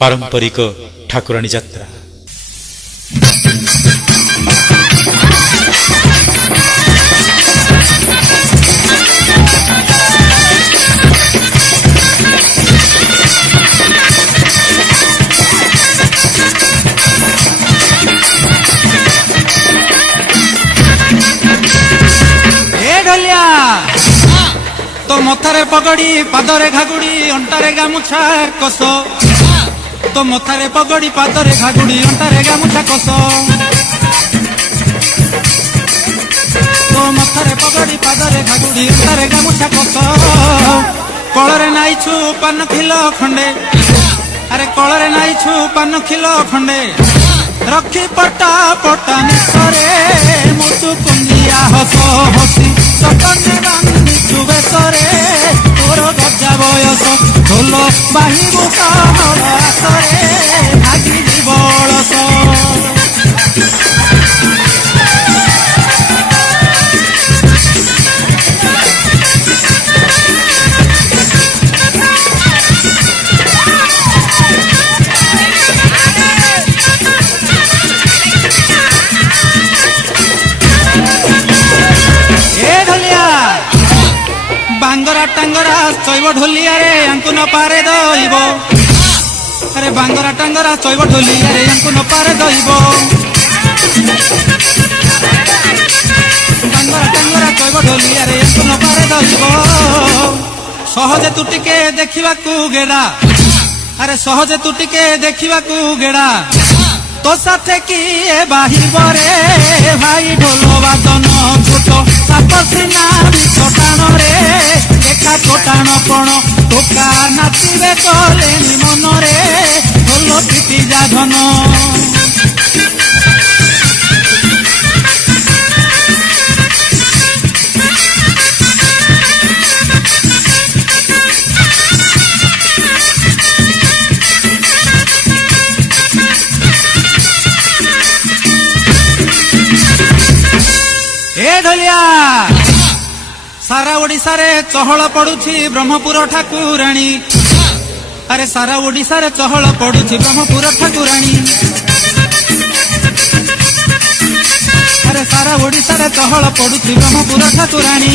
पारंपरिक ठाकुराणी यात्रा। तो मथारे पगड़ी पादरे घागुड़ी अंटारे गामुछा कस तो मथारे पगड़ी पादरे घागुड़ी अंटारे गामुछा कस तो मथारे पगड़ी पादरे घागुड़ी अंटारे गामुछा कस कलरे नाइछु पान खिलो खंडे अरे कलरे नाइछु पान खिलो खंडे रखी पटा पटा निसरे मुतु कुंजिया हस हसी सपने बांधिछु बेसरे तोर गजा बयस ढोल बाहिबु कहर आसरे भागी जीवलस बांगरा टांगरा चैब ढोलिया रे अंकु न पारे दैब अरे बांगरा टांगरा चैब ढोलिया रे अंकु न पारे दैब बांगरा टांगरा चैब ढोलिया रे अंकु न पारे दैब सहजे तू टिके देखिबाकू गेड़ा अरे सहजे तू टिके देखिबाकू गेड़ा तो साथे किए बाहिब रे भाई ढोल बादन छुट सापसिना छोटाण रे देखा छोटाण पण टोका नाचिबे कलेनी मन रे ढोल पिटी जा धन ढोलिया सारा ओडिशा रे चहल पड़ुछि ब्रह्मपुर ठाकुराणी अरे सारा ओडिशा रे चहल पड़ुछि ब्रह्मपुर ठाकुराणी अरे सारा ओडिशा रे चहल पड़ुछि ब्रह्मपुर ठाकुराणी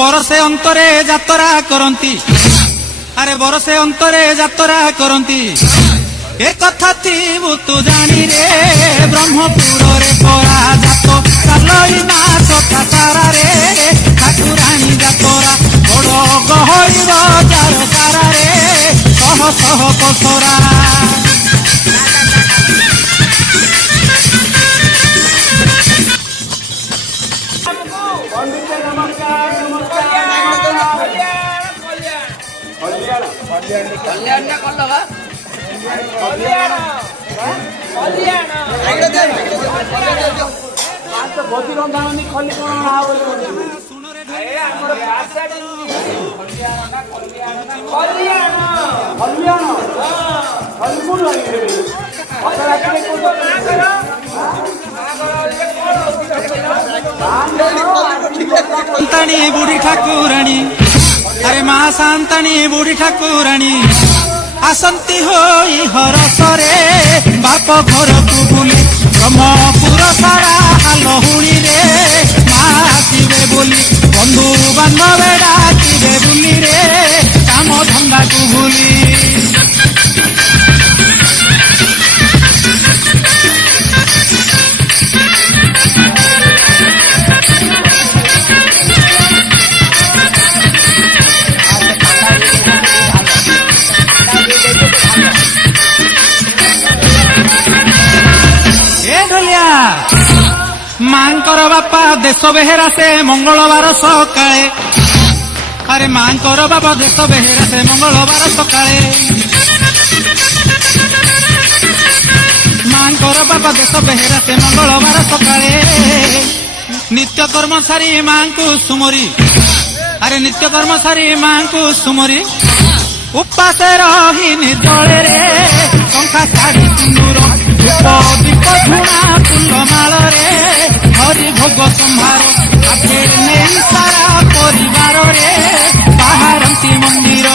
बरसे अंतरे यात्रा करंती अरे बरसे अंतरे यात्रा करंती ए कथा थीबु तू जानी रे ब्रह्मपुर रे परा जात सालई मास सारा रे ठाकुराणी जातरा बड़ गहरी बजार सारा रे सह सह पसरा शांतानी बुढ़ी ठाकुराणी अरे माँ शांतानी बुढ़ी ठाकुराणी आसंती होई हरसरे बाप घर को बुली ब्रह्मपुर सारा लहुणी रे मातिबे बोली बंधु बांधव डाकिबे बुली रे काम धंदा को भूली मांकर बापा देश बेहेरा से मंगलवार सकाळे अरे मांकर बापा देश बेहेरा से मंगलवार सकाळे मांकर बापा देश बेहेरा से मंगलवार सकाळे नित्य कर्मचारी मां को सुमरी अरे नित्य कर्मचारी मां को सुमरी उपास रही निर्जले रे पंखा साड़ी सिंदूर धूप दीप झुଣା फूल माल रे हरि भोग संभार आगे नहीं सारा परिवार रे बाहरती मंदिर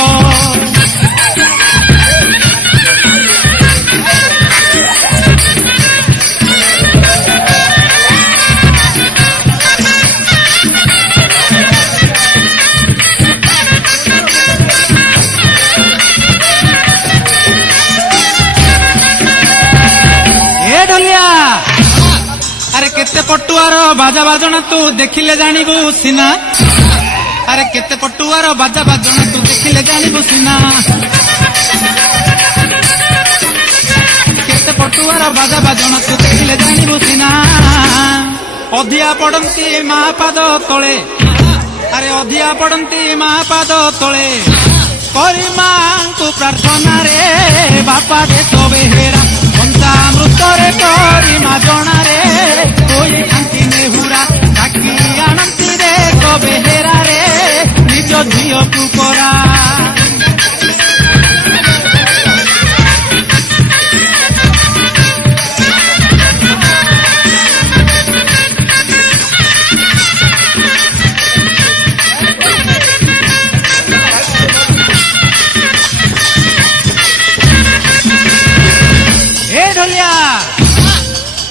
केते पटुआर बाजा बाजना तू देखिले जानिबू सिना अरे केते पटुआर बाजा बाजना तू देखिले जानिबू सिना केते पटुआर बाजा बाजना तू देखिले जानिबू सिना अधिया पड़ती माँ पाद तले अरे अधिया पड़ती माँ पाद तले करी मांकु प्रार्थना रे बापा दे तो बेहेरा पंचामृत रे करी माँ जना रे कोई खांती नेहुरा डाकी आनंती रे को बेहेरा रे निज झियो को करा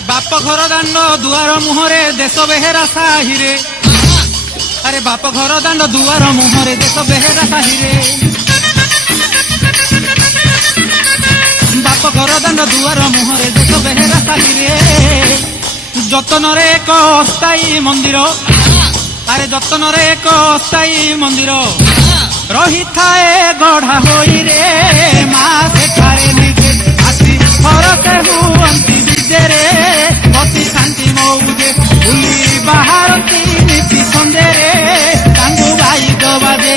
बाप घर दांड दुआर मुहरे देश बेहेरा साहिरे अरे बाप घर दांड दुआर मुहरे देश बेहेरा साहिरे बाप घर दांड दुआर मुहरे देश बेहेरा साहिरे जतन रे एक अस्थायी मंदिर अरे जतन रे एक अस्थायी मंदिर रही थाए गढ़ा होई रे माँ सेठारे निजे आसी फरते हुअंती विजेरे अति शांति मौजे बुली बाहरती नीति संदेरे तांगु गाई दबाजे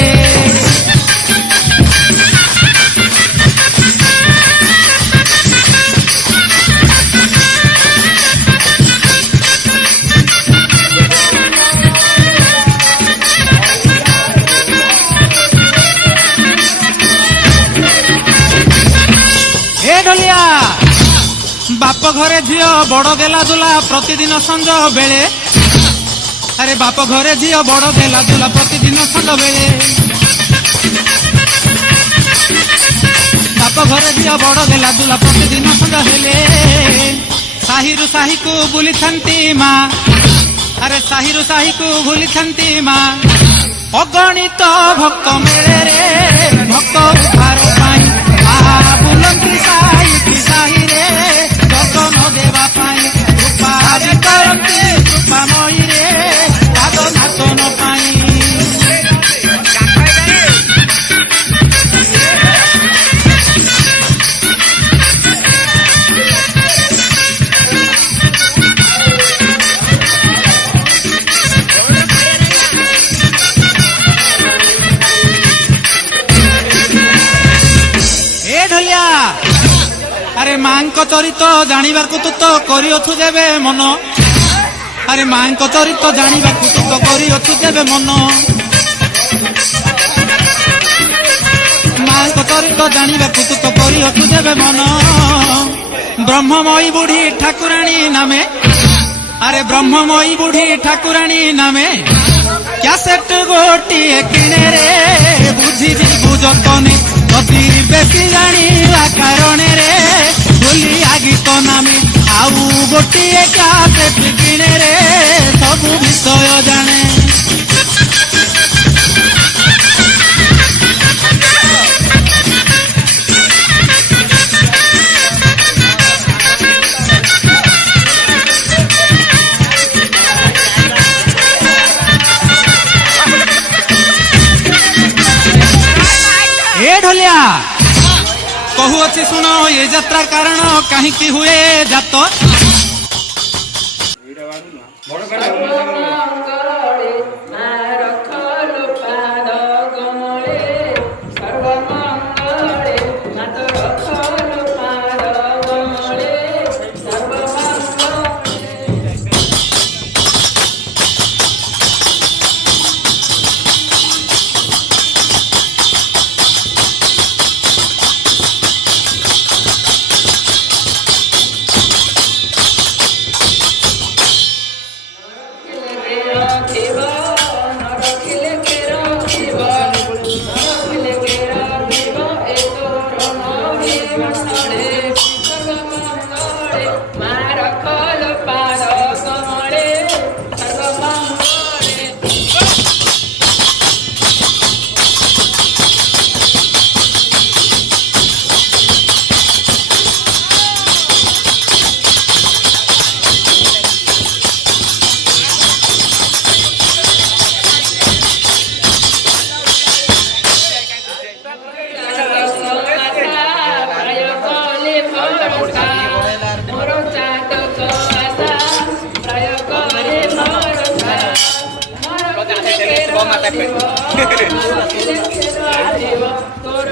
बाप घरे झियो बड़ गेला दुला प्रतिदिन संज बेले अरे बाप घरे झियो बड़ गेला दुला प्रतिदिन संज बेले बाप घरे झियो बड़ गेला दुला प्रतिदिन संज हेले साहिरु साही को बुली थांती माँ अरे साहिरु साही को बुली थांती माँ अगणित भक्त मेले रे भक्त उद्धार पाई बुलंदी साही साही रे जतन देवा पाई कृपा करती कृपा मई रे पाद नाचन पाई अरे मांको चरित जानिबार को तो करियछु जेबे मन अरे मांको चरित जानिबार को तो करियछु जेबे मन मांको चरित जानिबार को तो करियछु जेबे मन ब्रह्ममयी बुढ़ी ठाकुराणी नामे अरे ब्रह्ममयी बुढ़ी ठाकुराणी नामे कैसेट गोटिए किणे रे बुझी जीवु जतने अति बेसी जानिबा कारणे रे भूलिया गीत नामे आउ गोटिए कैसेट किणे रे सबु विषय जाने ढोलिया कहू अच्छी सुन ये यात्रा कारण कहीं हुए जात ଭରସା ମୋର ଚାତକ ଆଶା ପ୍ରାୟ କରେ ଭରସା ମୋର ଆସିବ ତୋର